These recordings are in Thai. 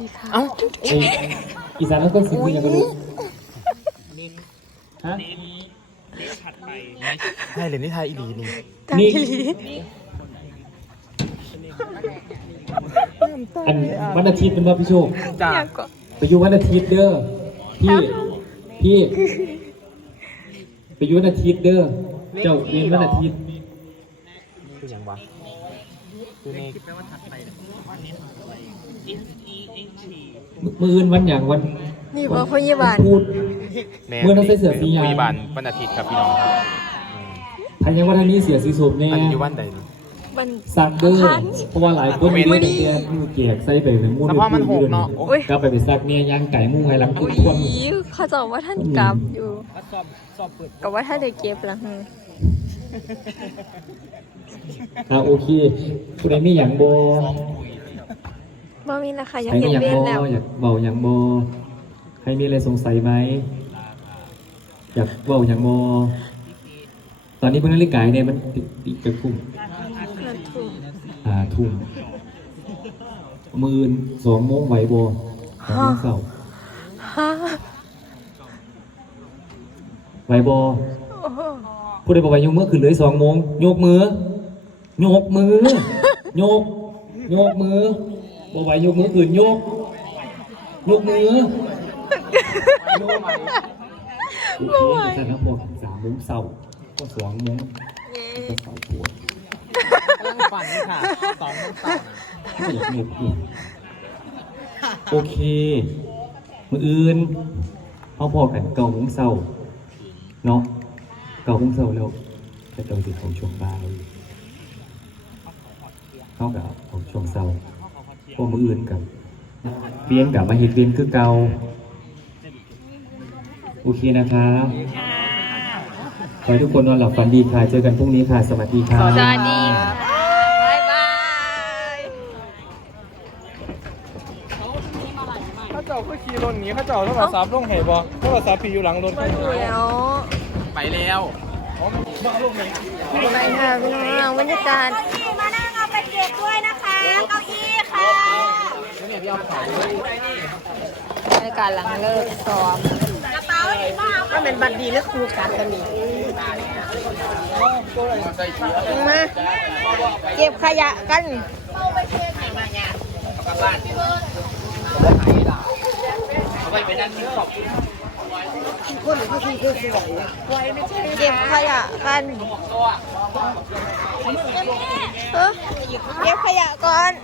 ดีค่ะเอ้าอีสานแล้วก็สิ่งที่ยังไม่รู้ฮะให้เหรียญที่ไทยอีดีนี่นี่อันวันอาทิตย์เป็นว่าพี่โชคจ้าไปอยู่วันอาทิตย์เด้อพี่ไปอยู่วันอาทิตย์เด้อเจ้าเรียนวันอาทิตย์คืออย่างวะคือในมืออื่นวันอย่างวันนี่บอกพยาบาลพูดเมื่อเราใส่เสื้อสียางพยาบาลวันอาทิตย์ครับพี่น้องครับทันยังว่าท่านนี้เสียสีสูบแน่อันนี้อยู่วันใดนี่มันสักเด้อเพราะว่าหลายคนมีเรื่องแต่มือแจกใส่ไปในมูนสภาพมันหกเนาะก็ไปซักเนี่ยย่างไก่มูไงหลังตุ้อุ้มยท่วมเขาจะบอกว่าท่านกลับอยู่กับว่าท่านได้เก็บหลังโอเคคุณไอ้ไม่อย่างโบบ่มีราคาอยากใครเห็ไม่นอย่างเบโบนแล้วอยากเบาอย่างโบใครมีอะไรสงสัยไหมอยากเบาอย่างโบตอนนี้เพื่อนนาฬิกาเนี่ยมันติดกระทุ่มทุ่มมืน2 โมงไหวโบ2 โมงเช้าฮะไหวโบโอ้โหผู้ใดบอกว่ายกมือขึ้นเลย2 โมงยกมือโยกมือโยกมือบอกว่ายกมือขึ้นโยกมือโยกโอเคแต่ถ้าบอก3 โมงเช้าก็2 โมงก็เช้าปวดกำลังฝันค่ะ2 โมงเช้าไม่อยากเงียบโอเคมืออื่นเขาพอกัน9 โมงเช้าเนาะ9 โมงเช้าแล้วจะเจ้าสิของช่วงบ่ายเข้ากับของช่วงเช้าพวกมืออื่นกับเวียนกับมาเฮ็ดเวียนคือเก่าโอเคนะครับขอให้ทุกคนนอนหลับฝันดีค่ะเจอกันพรุ่งนี้ค่ะสวัสดีค่ะสวัสดีค่ะบ๊ายบายเขาเจ้าคือขี่รถหนีเขาเจ้าโทรศัพท์ลงให้บ่โทรศัพท์พี่อยู่หลังรถมาดูแล้วไปแล้วไปค่ะพี่น้องบรรยากาศมานั่งเอาไปเก็บด้วยนะคะ เก้าอี้ค่ะบรรยากาศหลังเลิกซ้อมกระเป๋าหนีบ้าก็เป็นบัตรดีและครูกัดกันนี่มาเก็บขยะกัน เก็บขยะกันเก็บขยะก่อน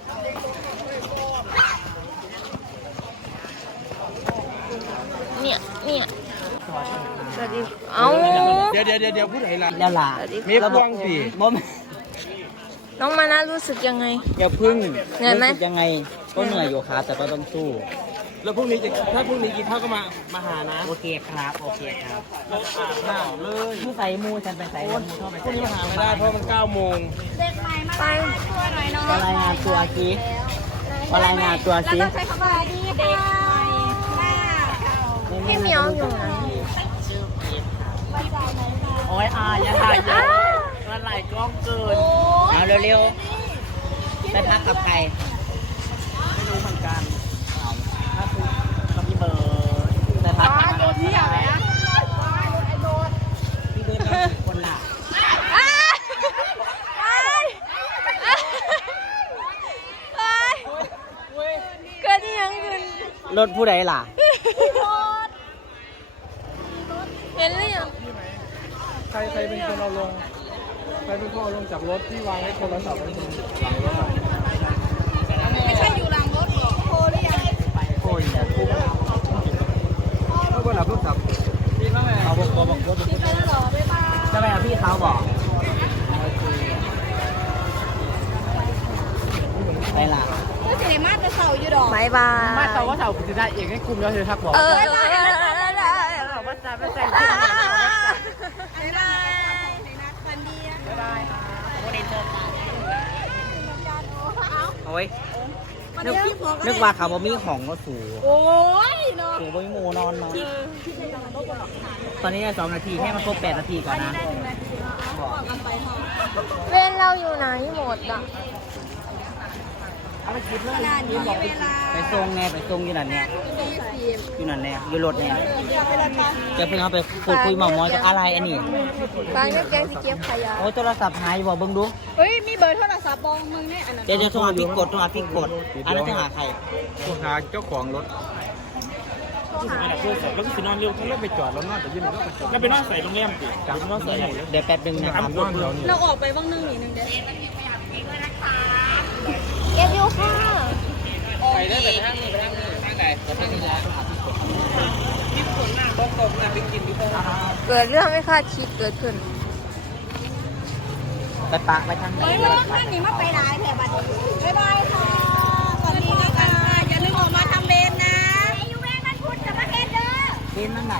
เนี่ยสวัสดีเอ้าเดี๋ยวพูดไหนล่ะแล้วล่ะสวัสดีมีพวงสิบ่มน้องมานะรู้สึกยังไงอย่าพึ่งเหนื่อยไหมรู้สึกยังไง ก็เหนื่อยอยู่ครับแต่ก็ต้องสู้แล้วพรุ่งนี้ถ้าพรุ่งนี้กินข้าวก็มาหานะโอเคครับ โอเคครับเราอาบน้ำเลยผู้ใส่มูฉันไปใส่มูชอบไปพรุ่งนี้มาหาไม่ได้เพราะมัน9 โมงเด็กใหม่มาไปตัวหน่อยเนาะมารายงานตัวสิมารายงานตัวสิแล้วก็ใช้คำว่าดีเด็กใหม่หน้าพี่เหมียวอยู่ไหนโอ้ยอย่าถ่ายเยอะมันไหลกล้องเกินเอาเร็วๆไปพักกับใครไม่รู้เหมือนกันถ้าคือกับพี่เบิร์ดไปพักกับตัวที่อะไรนะพี่เบิร์ดเราเป็นคนละเกิดยังขึ้นรถผู้ใดล่ะเห็นหรือยังใครเป็นคนเอาลงใครเป็นคนเอาลงจากรถที่วางให้โทรศัพท์ไว้ตรงหลังรถอะไม่ใช่อยู่หลังรถหรอโทรหรือยังโอ้ยเอาไปหลับโทรศัพท์พี่นั่นแหละเอาบอกรถคิดไปแล้วหรอบ๊ายบายจะไปกับพี่เขาบอกไปล่ะก็สิเดมาจะเสาอยู่ดอกบายบายมาเสาว่าเสาคุณจะได้เองให้กลุ่มแล้วเธอทักบอกว่าจะบ๊ายบายวันดีนะโอ้ยนึกว่าเขาบ่มีของก็สูโอ้ยเนาะสูบ่มีหมูนอนมาตอนนี้2 นาทีให้มันครบ8 นาทีก่อนนะเว้นเราอยู่ไหนหมดอ่ะเอาไปคิดเลยขนาดนี้เวลาไปส่งแน่ไปส่งอยู่นั่นเนี่ยอยู่นั่นเนี่ยอยู่รถเนี่ยจะเพิ่งเอาไปพูดคุยเมามอยกับอะไรอันนี้บางเนี่ยแกงสิเก็บขยะโอ้โทรศัพท์หายบอกเบิ่งดูเฮ้ยมีเบอร์โทรศัพท์บองมึงเนี่ยอันนั้นเดี๋ยวโทรหาพี่กดโทรหาพี่กดอันนั้นจะหาใครผู้หาเจ้าของรถแล้วก็สินอนเร็วเขาเริ่มไปจอดแล้วนอนแต่ยืนแล้วไปนอนใส่โรงแรมสิกลับนอนใส่เดี๋ยวแป๊บนึงนะครับเราออกไปบ้างนึงนิดนึงเด้อเก็บอยู่ค่ะไปได้ไปทางนี้ไปทางนี้ทางไหนไปทางนี้แล้วที่ฝนหน้าตกๆน่ะไปกินที่ตรงเกิดเรื่องไม่คาดคิดเกิดขึ้นไปปะไปทางไหนเฮ้ยรถคันนี้มาไปร้ายแถวบัดนี้บ๊ายบายค่ะสวัสดีค่ะอย่าลืมออกมาทำเบนนะอยู่เบนมันพูดกับประเทศเด้อเล่นนั่นไหน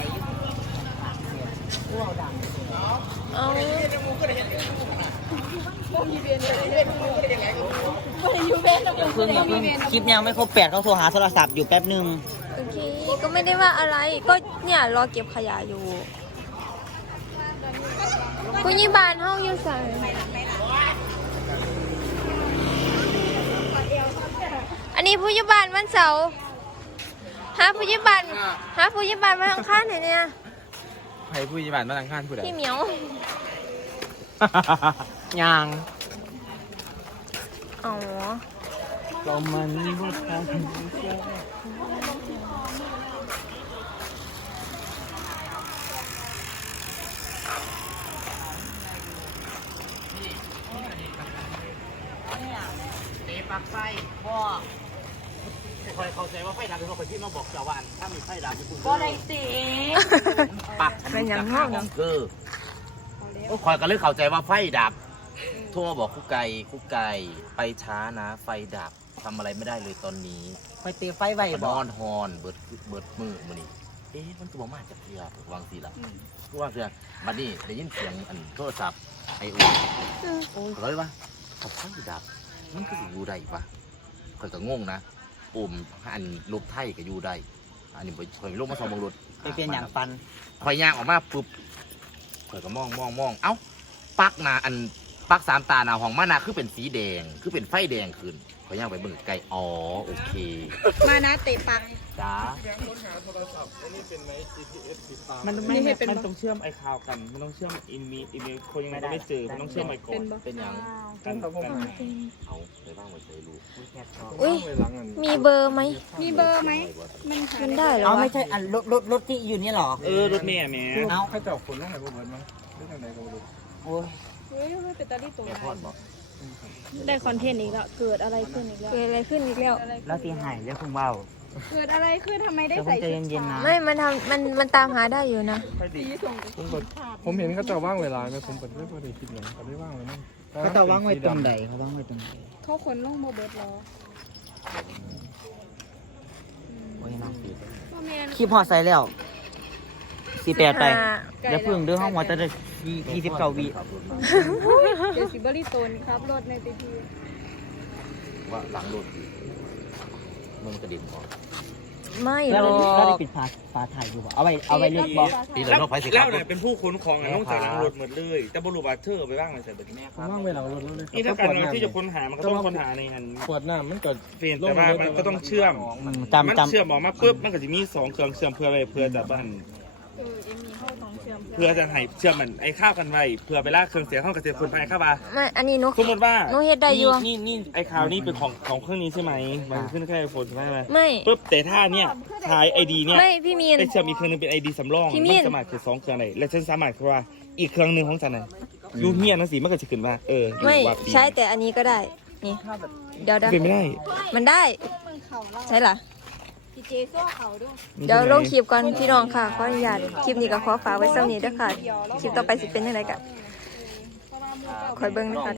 เอาเพิ่งยังเพิ่งคลิปยังไม่ครบ8เขาโทรหาโทรศัพท์อยู่แป๊บนึงโอเคก็ไม่ได้ว่าอะไรก็เนี่ยรอเก็บขยะอยู่คุณยี่บานห้องอยู่ใส่อันนี้ผู้ยิบานวันเสาร์หาผู้ยิบานมาทางข้างไหนเนี่ยใครผู้ยิบานมาทางข้างผู้ใดพี่เหมียวยางอ๋อเรามันบ่ทันเตะปักไฟพ่อคอยเข้าใจว่าไฟดับเป็นคนที่มาบอกเจ้าว่าถ้ามีไฟดับจะคุณบ่ได้เตะปักเป็นอย่างนอกนะคือคอยก็เลยเข้าใจว่าไฟดับ โทรบอกคุกไก่ไปช้านะ ไฟดับทำอะไรไม่ได้เลยตอนนี้ไปเตะไฟไว้นบออก นฮอนเบิดมือมันนี่มันคือบ่มาจากเรือวางสิล่ะคือว่าเรือบัดนี้ได้ยินเสียงอันโทรศัพท์ไอ้อุ่นก็เลยว่าเขาไฟดับมันคือสิอยู่ได้ปะคอยก็งงนะปุ่มอันลูกไทยก็อยู่ได้อันนี้คอยลูกมาส่องบงรถไปเปลี่ยนอย่างฟันคอยย่างออกมาปุ๊บคอยก็มองเอ้าปักหนาอันปักสามตาหนาห้องมานาคือเป็นสีแดงคือเป็นไฟแดงขึ้นคอยย่างไปเบิ่งไกลอ๋อโอเคมานะเตะปักจ้ามันต้องเชื่อมไอคาวกันมันต้องเชื่อมอีเมลคนยังไงก็ไม่เจอมันต้องเชื่อมไปก่อนเป็นหยังกันกันเอาไปบ้างไว้ใจรู้อุ้ยมีเบอร์ไหมมีเบอร์ไหมมันได้เหรอเอาวะไม่ใช่อันรถที่อยู่นี่หรอรถเมย์แม่เอาเขาจะเอาคนลงไหนบ่เบิดมั้งหรือทางไหนก็บ่รู้โอ้ยเฮ้ยเป็นตาลีตัวแม่พอดบอกได้คอนเทนต์อีกแล้วเกิดอะไรขึ้นอีกแล้วเกิดอะไรขึ้นอีกแล้วแล้วตีหายแล้วคุณเบาเกิดอะไรขึ้นทำไมได้เดี๋ยวผมใส่ใจชุดเย็นๆนะไม่มันตามหาได้อยู่นะผมเห็นเขาจะว่างเวลาไหมผมก็ไม่ได้คิดอย่างเขาได้ว่างเลยมั้งเขาจะว่างไว้ตรงไหนเขาว่างไว้ตรงไหนเขาขนลงโมเบิร์ตล้อโอ้ยน้องปีพ่อแม่คลิปพอใส่แล้ว48ไปเดี๋ยวเพิ่งเดือห้องหัวจะได้29วิเดี๋ยวสิบริโตนครับรถในตีทีว่าหลังรถมันกระเด็นออกไม่หรแล้อวเราได้กปิดฝาถ่ายอยู่ป่ะเอาไว้เลือกบอกปีแล้วก็ไปสิคแล้รัวบเนี่ยเป็นผู้ขนของลงจากหลังรถหมดเลยแต่บรูบาเธอไปบ้างเลยใส่แบบนี้ว่างเวลารถแล้วเลยนี่ถ้าการที่จะค้นหามันก็ต้องค้นหาในหันขวดน้ำมันก็เฟนแต่ว่ามันก็ต้องเชื่อมมันมันเชื่อมออกมาปุ๊บมันก็จะมี2เครื่องเชื่อมเพื่ออะไรเพื่อจะบ้านเอ็มมีเข้าของเชื่อมเพื่อจะให้เชื่อมมันไอ้ข้าวกันไว้เพื่อไปลากเครื่องเสียงเข้ากระเทียมคนไปข้าวมาไม่อันนี้นุกสมมติว่าหนูเฮ็ดได้อยู่นี่ไอ้ข่าวนี่เป็นของเครื่องนี้ใช่ไหมมันขึ้นแค่ไอโฟนใช่ไหมไม่ปุ๊บแต่ถ้าเนี่ยใช้ไอดีเนี่ยไม่พี่มีนไอเชื่อมอีกเครื่องนึงเป็นไอดีสำรองพี่มีมัน นสามารถคือ2เครื่องไหนและฉันสามารถคือว่าอีกเครื่องนึงของฉันไหนยูเฮียนั่นสิมันก็จะขึ้นว่าอยู่ไม่ว่าปีใช้แต่อันนี้ก็ได้นี่เดี๋ยวเป็นไม่ได้มันได้ ใช่เหรอดีเจโซ่เขาด้วยเดี๋ยวลงคลิปก่อนพี่น้องค่ะขออนุญาตคลิปนี้ก็ขอฝากไว้สักนิดเด้อค่ะคลิปต่อไปสิเป็นยังไงกันคอยเบิ่งนะคะ